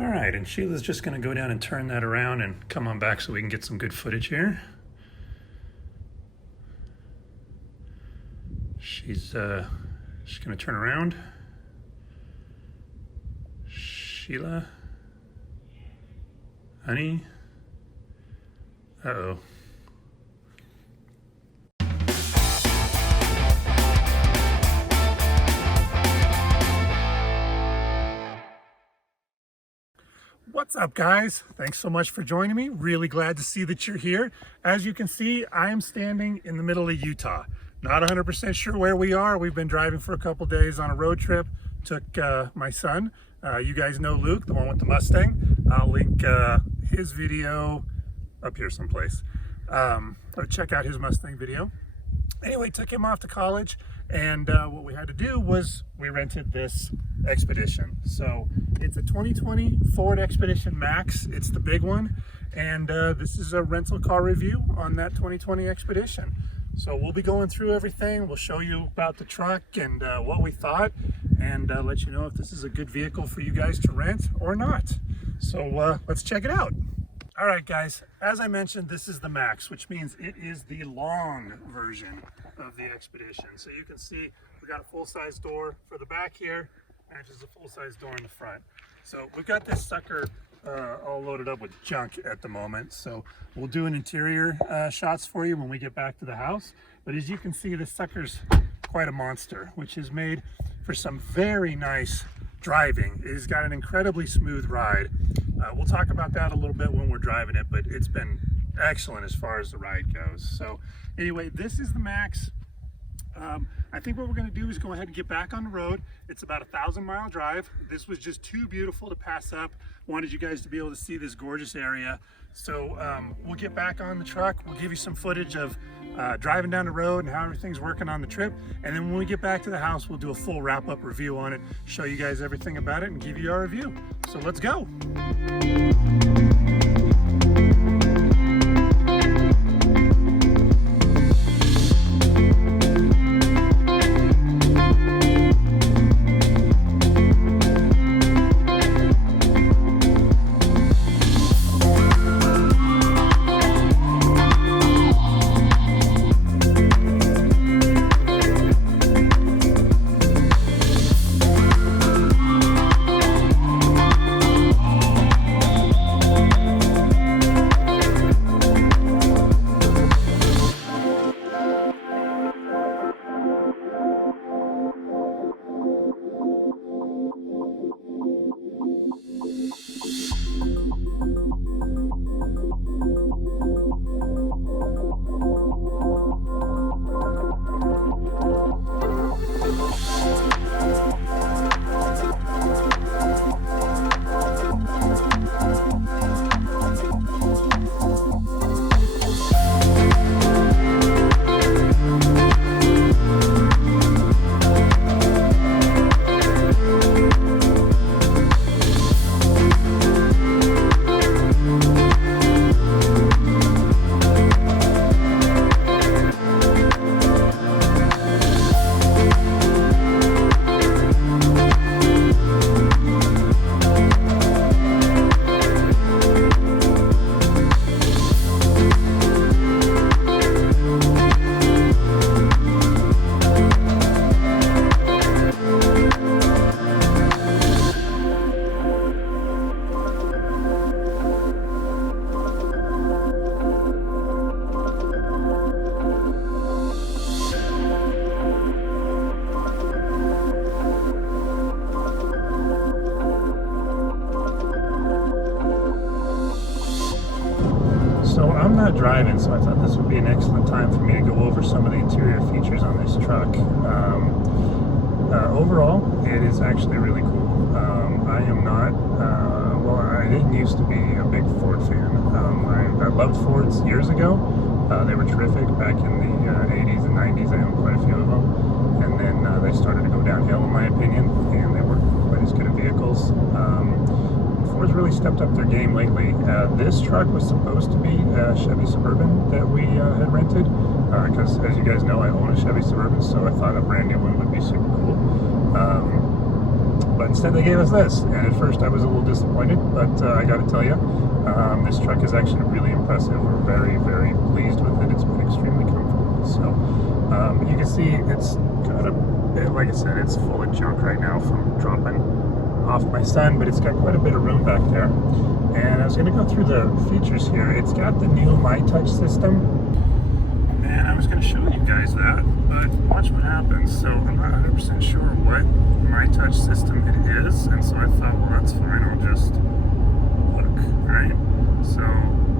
All right, and Sheila's just going to go down and turn that around and come on back so we can get some good footage here. She's going to turn around. Sheila? Honey? Uh-oh. What's up, guys? Thanks so much for joining me. Really glad to see that you're here. As you can see, I am standing in the middle of Utah. Not 100% sure where we are. We've been driving for a couple days on a road trip. Took my son. You guys know Luke, the one with the Mustang. I'll link his video up here someplace. Or check out his Mustang video. Anyway, took him off to college, and what we had to do was we rented this Expedition. So it's a 2020 Ford Expedition Max. It's the big one, and this is a rental car review on that 2020 Expedition. So we'll be going through everything. We'll show you about the truck and what we thought, and let you know if this is a good vehicle for you guys to rent or not. So let's check it out. All right, guys, as I mentioned, this is the Max, which means it is the long version of the Expedition. So you can see we got a full-size door for the back here, and just a full-size door in the front. So we've got this sucker all loaded up with junk at the moment. So we'll do an interior shots for you when we get back to the house. But as you can see, this sucker's quite a monster, which is made for some very nice driving. It has got an incredibly smooth ride. We'll talk about that a little bit when we're driving it, but it's been excellent as far as the ride goes. So anyway, this is the Max. I think what we're going to do is go ahead and get back on the road. It's about a 1,000-mile drive. This was just too beautiful to pass up. Wanted you guys to be able to see this gorgeous area. So we'll get back on the truck. We'll give you some footage of driving down the road and how everything's working on the trip. And then when we get back to the house, we'll do a full wrap-up review on it, show you guys everything about it, and give you our review. So let's go. So I'm not driving, so I thought this would be an excellent time for me to go over some of the interior features on this truck. Overall, it is actually really cool. I am not, well, I didn't used to be a big Ford fan. I loved Fords years ago. They were terrific back in the 80s and 90s. I owned quite a few of them. And then they started to go downhill, in my opinion, and they weren't quite as good of vehicles. Ford's really stepped up their game lately. This truck was supposed to be a Chevy Suburban that we had rented, because as you guys know, I own a Chevy Suburban, so I thought a brand new one would be super cool. but instead they gave us this. And at first I was a little disappointed, but I got to tell you, this truck is actually really impressive. We're very, very pleased with it. It's been extremely comfortable. So you can see it's got a bit, like I said, it's full of junk right now from dropping off my son, but it's got quite a bit of room back there. And I was going to go through the features here. It's got the new My Touch system, and I was going to show you guys that, but watch what happens. So I'm not 100% sure what My Touch system it is, and so I thought, well, that's fine, I'll just look, right? So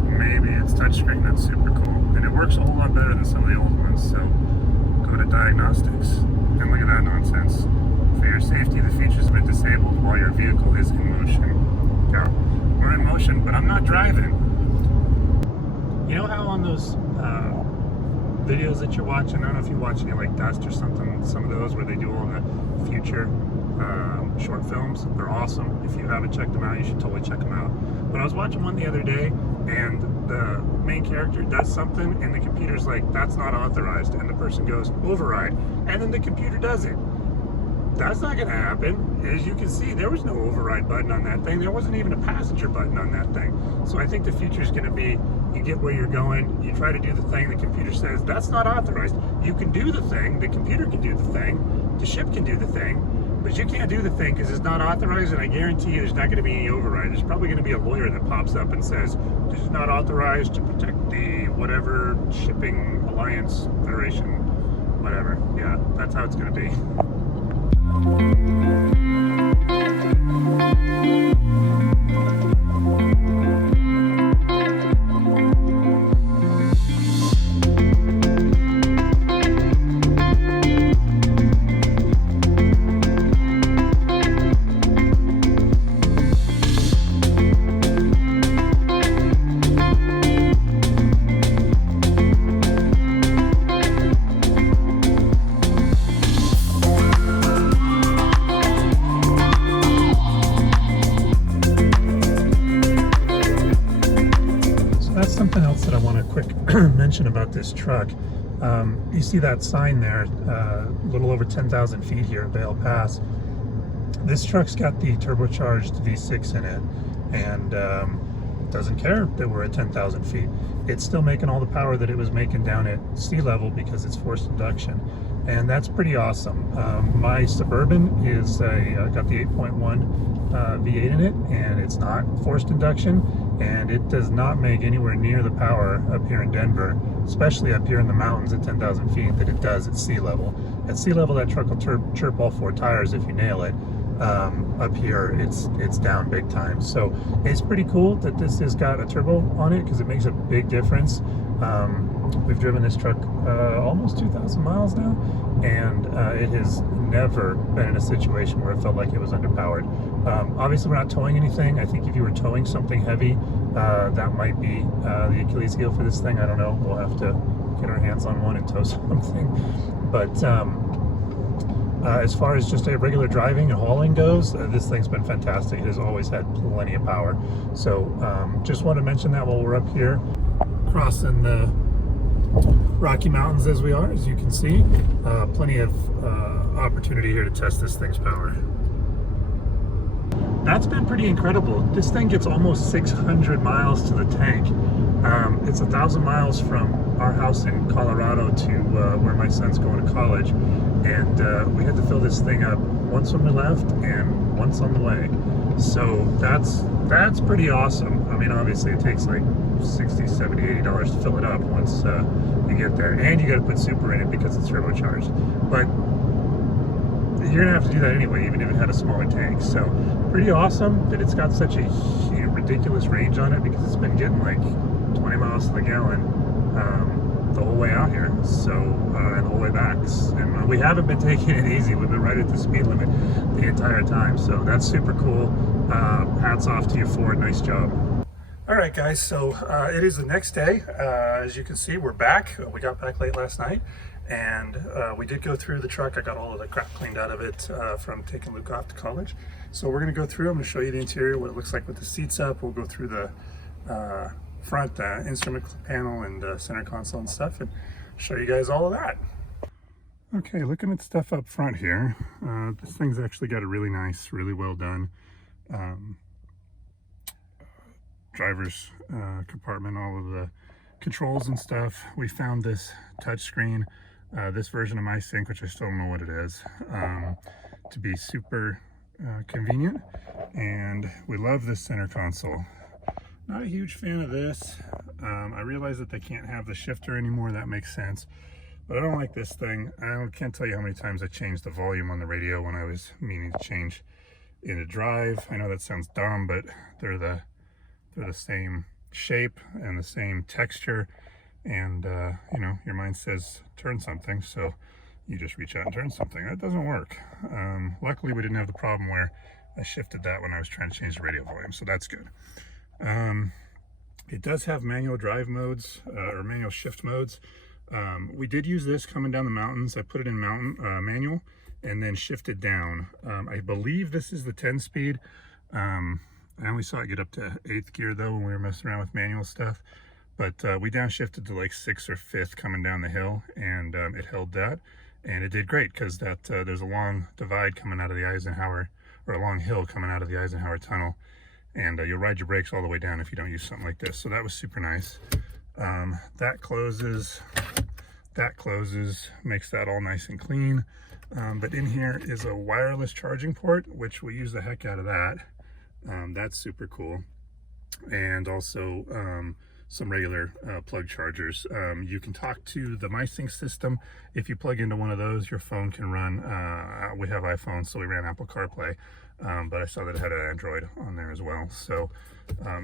maybe it's touchscreen. That's super cool, and it works a whole lot better than some of the old ones. So go to diagnostics, and look at that nonsense. For your safety, the features have been disabled while your vehicle is in motion. Now, we're in motion, but I'm not driving. You know how on those videos that you're watching, I don't know if you're watching it like Dust or something, some of those where they do all the future short films, they're awesome. If you haven't checked them out, you should totally check them out. But I was watching one the other day, and the main character does something, and the computer's like, that's not authorized, and the person goes, override, and then the computer does it. That's not going to happen. As you can see, there was no override button on that thing. There wasn't even a passenger button on that thing. So I think the future is going to be, you get where you're going, you try to do the thing, the computer says, that's not authorized. You can do the thing, the computer can do the thing, the ship can do the thing, but you can't do the thing because it's not authorized, and I guarantee you there's not going to be any override. There's probably going to be a lawyer that pops up and says, this is not authorized to protect the whatever shipping alliance federation, whatever. Yeah, that's how it's going to be. Something else that I want to quick mention about this truck. You see that sign there, a little over 10,000 feet here at Vale Pass. This truck's got the turbocharged V6 in it, and doesn't care that we're at 10,000 feet. It's still making all the power that it was making down at sea level because it's forced induction, and that's pretty awesome. My Suburban is got the 8.1 V8 in it, and it's not forced induction, and it does not make anywhere near the power up here in Denver, especially up here in the mountains at 10,000 feet, that it does at sea level. At sea level, that truck will chirp all four tires if you nail it. Up here, it's down big time. So it's pretty cool that this has got a turbo on it because it makes a big difference. We've driven this truck almost 2,000 miles now, and it has never been in a situation where it felt like it was underpowered. Obviously, we're not towing anything. I think if you were towing something heavy, that might be the Achilles heel for this thing. I don't know. We'll have to get our hands on one and tow something. But as far as just a regular driving and hauling goes, this thing's been fantastic. It has always had plenty of power. So just want to mention that while we're up here, crossing the Rocky Mountains as we are, as you can see. Plenty of opportunity here to test this thing's power. That's been pretty incredible. This thing gets almost 600 miles to the tank. It's 1,000 miles from our house in Colorado to where my son's going to college, and we had to fill this thing up once when we left and once on the way. So that's pretty awesome. I mean, obviously it takes like $60, $70, $80 to fill it up once you get there, and you got to put super in it because it's turbocharged. But you're gonna have to do that anyway, even if it had a smaller tank. So pretty awesome that it's got such a ridiculous range on it, because it's been getting like 20 miles to the gallon the whole way out here, so and the whole way back. And we haven't been taking it easy. We've been right at the speed limit the entire time, so that's super cool. Hats off to you, Ford. Nice job. All right, guys, so it is the next day. As you can see, we're back. We got back late last night, and we did go through the truck. I got all of the crap cleaned out of it from taking Luke off to college. So we're gonna go through. I'm gonna show you the interior, what it looks like with the seats up. We'll go through the front instrument panel and center console and stuff, and show you guys all of that. Okay, looking at stuff up front here, this thing's actually got a really nice, really well done um, driver's compartment, all of the controls and stuff. We found this touchscreen, this version of MySync, which I still don't know what it is, to be super convenient, and we love this center console. Not a huge fan of this. I realize that they can't have the shifter anymore. That makes sense. But I don't like this thing. I can't tell you how many times I changed the volume on the radio when I was meaning to change into drive. I know that sounds dumb, but they're the same shape and the same texture. And you know, your mind says turn something, so you just reach out and turn something. That doesn't work. Luckily, we didn't have the problem where I shifted that when I was trying to change the radio volume, so that's good. It does have manual drive modes or manual shift modes. We did use this coming down the mountains. I put it in manual and then shifted down. I believe this is the 10-speed. I only saw it get up to 8th gear though when we were messing around with manual stuff. But we downshifted to like 6th or 5th coming down the hill, and it held that. And it did great because that there's a long divide coming out of the Eisenhower, or a long hill coming out of the Eisenhower tunnel. And you'll ride your brakes all the way down if you don't use something like this. So that was super nice. That closes, makes that all nice and clean. But in here is a wireless charging port, which we use the heck out of that. That's super cool. And also some regular plug chargers. You can talk to the MySync system. If you plug into one of those, your phone can run, we have iPhones, so we ran Apple CarPlay. But I saw that it had an Android on there as well. So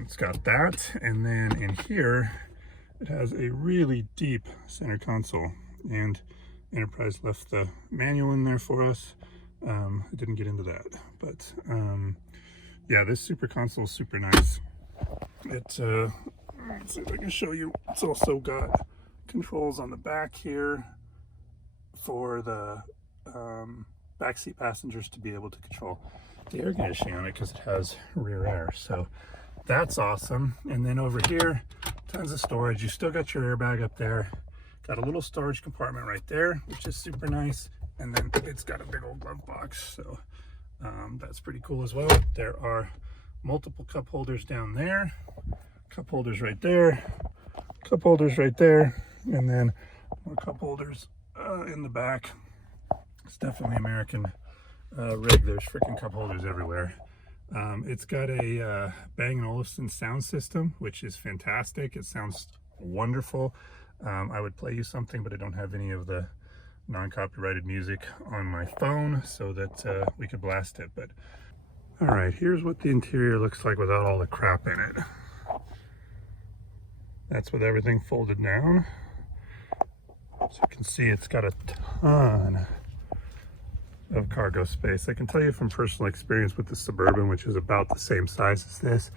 it's got that. And then in here, it has a really deep center console, and Enterprise left the manual in there for us. I didn't get into that, but yeah, this super console is super nice. Let's see if I can show you. It's also got controls on the back here for the backseat passengers to be able to control the air conditioning on it because it has rear air. So that's awesome. And then over here, tons of storage. You still got your airbag up there. Got a little storage compartment right there, which is super nice. And then it's got a big old glove box. So that's pretty cool as well. There are multiple cup holders down there, cup holders right there, cup holders right there, and then more cup holders in the back. It's definitely American rig. There's freaking cup holders everywhere. It's got a Bang & Olufsen sound system, which is fantastic. It sounds wonderful. I would play you something, but I don't have any of the non-copyrighted music on my phone so that we could blast it. But all right, here's what the interior looks like without all the crap in it. That's with everything folded down. So you can see it's got a ton of cargo space. I can tell you from personal experience with the Suburban, which is about the same size as this,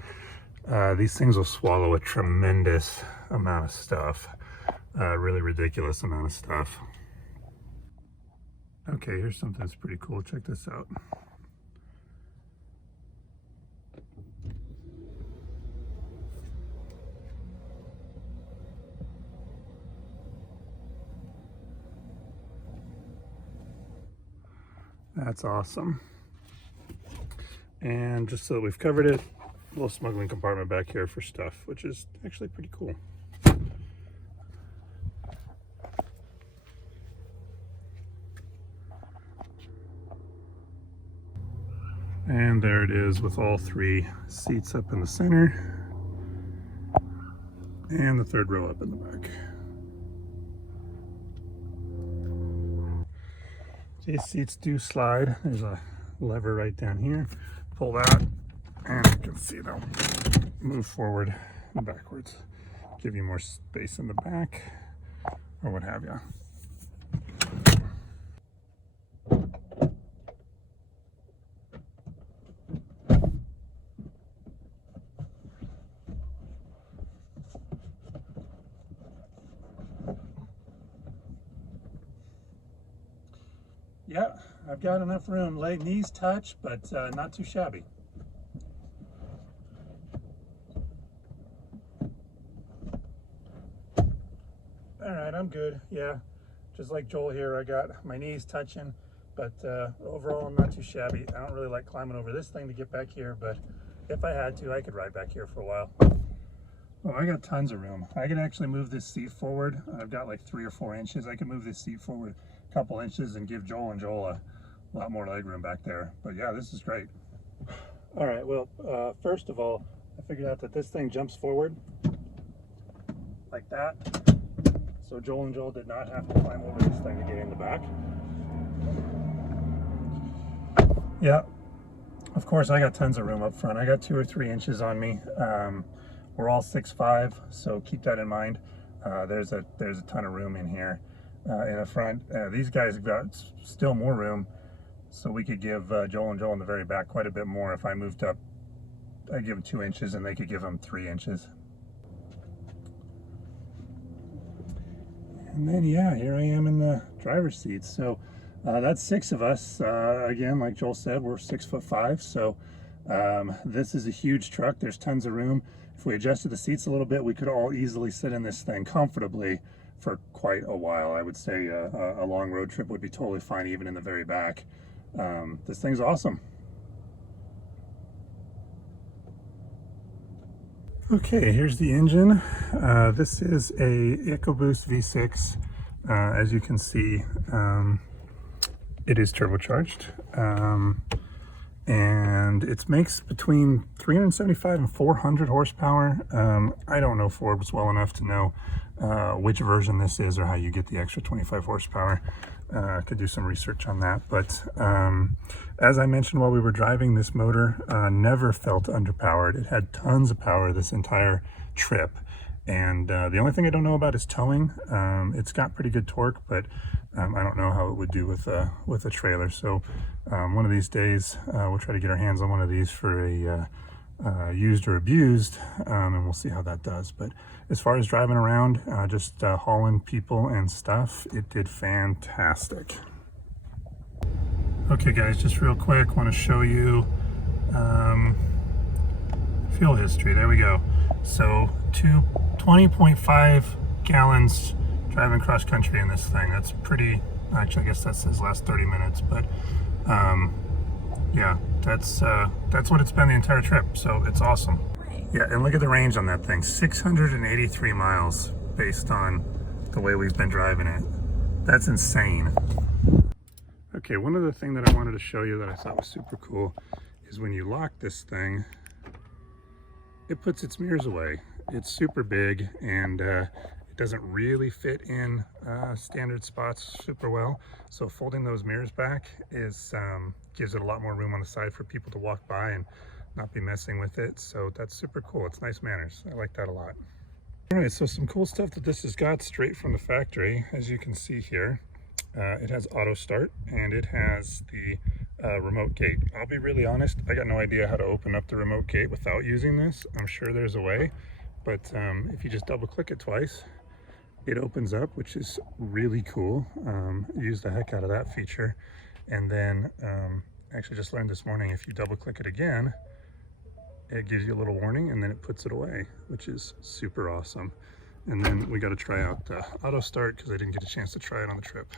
these things will swallow a tremendous amount of stuff, really ridiculous amount of stuff. Okay, here's something that's pretty cool. Check this out. That's awesome. And just so that we've covered it, a little smuggling compartment back here for stuff, which is actually pretty cool. And there it is with all 3 seats up in the center and the 3rd row up in the back. These seats do slide. There's a lever right down here. Pull that, and you can see they'll move forward and backwards. Give you more space in the back, or what have you. Yeah, I've got enough room. Knees touch, but not too shabby. All right, I'm good. Yeah, just like Joel here, I got my knees touching, but overall I'm not too shabby. I don't really like climbing over this thing to get back here, but if I had to, I could ride back here for a while. Oh, I got tons of room. I can actually move this seat forward. I've got like 3 or 4 inches. I can move this seat forward a couple inches and give Joel a lot more leg room back there. But yeah, this is great. All right, well, first of all, I figured out that this thing jumps forward like that. So Joel did not have to climb over this thing to get in the back. Yeah, of course I got tons of room up front. I got 2 or 3 inches on me. We're all 6'5", so keep that in mind. There's a ton of room in here in the front. These guys have got still more room, so we could give Joel in the very back quite a bit more. If I moved up, I'd give them 2 inches and they could give them 3 inches. And then yeah, here I am in the driver's seat. So that's 6 of us. Again, like Joel said, we're 6'5", so this is a huge truck. There's tons of room. If we adjusted the seats a little bit, we could all easily sit in this thing comfortably for quite a while. I would say a long road trip would be totally fine, even in the very back. This thing's awesome. Okay, here's the engine. This is a EcoBoost V6. As you can see, it is turbocharged. And it makes between 375 and 400 horsepower. I don't know Forbes well enough to know which version this is or how you get the extra 25 horsepower. Could do some research on that. But as I mentioned while we were driving, this motor never felt underpowered. It had tons of power this entire trip. And the only thing I don't know about is towing. It's got pretty good torque, but I don't know how it would do with a trailer. So one of these days we'll try to get our hands on one of these for a used or abused, and we'll see how that does. But as far as driving around, just hauling people and stuff, it did fantastic. Okay guys, just real quick, want to show you fuel history. There we go. So 20.5 gallons driving cross country in this thing. That's pretty, actually I guess that says last 30 minutes, but yeah, that's what it's been the entire trip, so it's awesome. Yeah, and look at the range on that thing, 683 miles based on the way we've been driving it. That's insane. Okay, one other thing that I wanted to show you that I thought was super cool is when you lock this thing, it puts its mirrors away. It's super big, and it doesn't really fit in standard spots super well. So folding those mirrors back is gives it a lot more room on the side for people to walk by and not be messing with it. So that's super cool. It's nice manners. I like that a lot. All right, so some cool stuff that this has got straight from the factory. As you can see here, it has auto start and it has the remote gate. I'll be really honest, I got no idea how to open up the remote gate without using this. I'm sure there's a way, but if you just double click it twice, it opens up, which is really cool. Use the heck out of that feature. And then actually just learned this morning, if you double click it again, it gives you a little warning and then it puts it away, which is super awesome. And then we got to try out the auto start because I didn't get a chance to try it on the trip.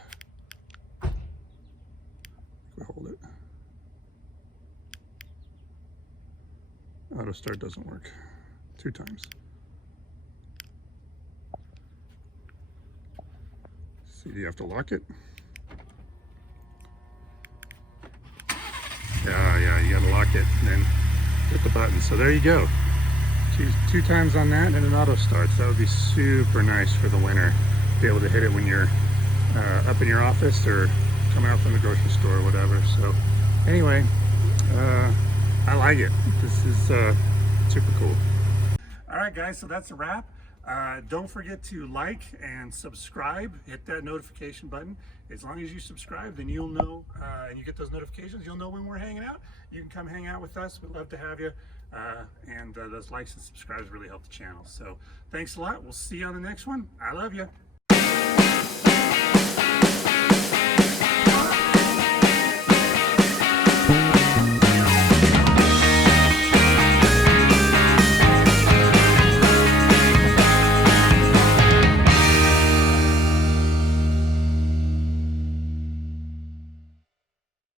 We hold it. Auto start doesn't work. 2 times. See, do you have to lock it? Yeah, you gotta lock it and then hit the button. So there you go. Two times on that and an auto start. So that would be super nice for the winter. Be able to hit it when you're up in your office or coming out from the grocery store or whatever. So anyway, I like it. This is super cool. All right guys, so that's a wrap. Don't forget to like and subscribe. Hit that notification button. As long as you subscribe, then you'll know, and you get those notifications, you'll know when we're hanging out. You can come hang out with us. We'd love to have you. And those likes and subscribes really help the channel. So thanks a lot. We'll see you on the next one. I love you.